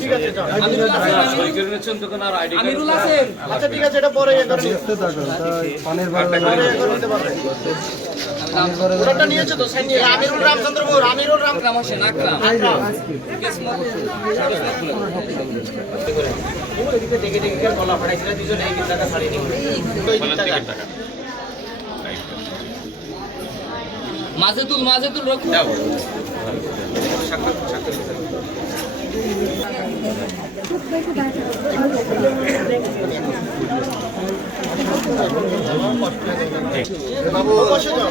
ঠিক আছে আমিরুল আছেন। আচ্ছা ঠিক আছে, এটা পরে পানির ওটা নিয়েছে তো সাইন নিয়ে আমিরুল রামচন্দ্রপুর আমিরুল রাম আসেন আকরাম ওইদিকে দেখে দেখে গলা ফাটাইছিল দুজন এই টাকা ছাড়ি নি টাকা মাজেদুল রকু সাক্ষাৎ বাবু বসে যাও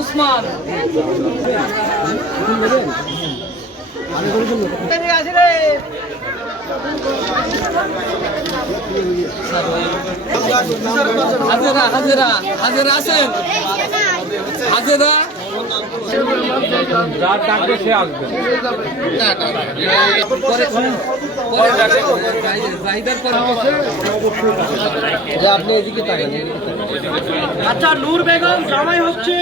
উসমান হাজেরা আছেন হাজেরা যার ডাকবে সে আসবে আপনি এদিকে তাকান। আচ্ছা নূর বেগম জামাই হচ্ছে।